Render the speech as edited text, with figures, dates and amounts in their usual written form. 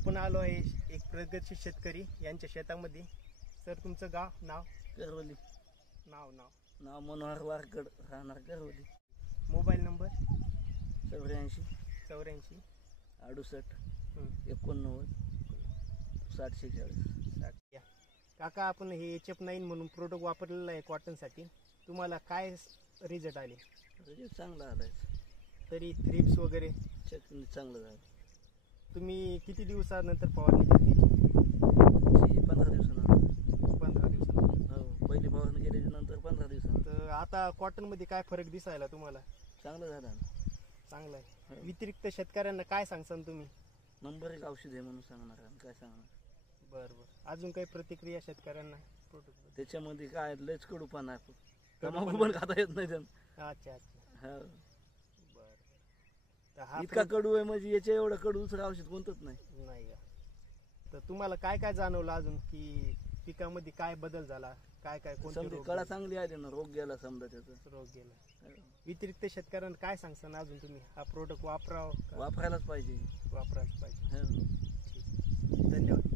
आपण आलो आहे एक प्रगतशील शेतकरी यांच्या शेतामध्ये. सर तुमचं गाव नाव? करवली. नाव नाव नाव मनोहर वारकड, राहणार करवली. Mobile number? 84 84 68 हं. 89 60 या. काका आपण हे HF9 म्हणून प्रोडक्ट वापरलेलं आहे कॉटनसाठी. तुम्हाला काय रिझल्ट आले? रिझल्ट चांगला आलाय. तरी थ्रिप्स वगैरे चटणी चांगलं झालं. तुम्ही किती दिवसानंतर फवारणी केली? 15 दिवसानंतर. 15 दिवसानंतर. हो, पहिली फवारणी केल्याच्या नंतर 15 दिवसानंतर. तर आता कॉटनमध्ये काय फरक दिसायला तुम्हाला? चांगलं झालं ना. चांगला आहे. व्यतिरिक्त शेतकऱ्यांना काय सांगसान तुम्ही? नंबर 1 औषध आहे म्हणून सांगणार आणि काय सांगणार. बरं बरं. अजून काही प्रतिक्रिया शेतकऱ्यांना प्रोडक्ट? त्याच्यामध्ये काय लयच कडूपणा आहे. तंबाखू पण खाता येत नाही त्यांना. अच्छा अच्छा. हो. बरं. तर हा इतका कडू आहे म्हणजे याच्या एवढं कडू दुसरं औषध कोणतंच नाही. नाही का? तर तुम्हाला काय काय जाणवलं अजून की पिकामध्ये काय बदल झाला? काय काय कोणते समजा रोग कळा चांगली आली ना, रोग गेला समजा त्याचा. रोग गेला? व्यतिरिक्त शेतकऱ्यांना काय सांगसान अजून तुम्ही? हा प्रोडक्ट वापरायलाच वापरायलाच पाहिजे. पाहिजे. हो. ठीक. धन्यवाद.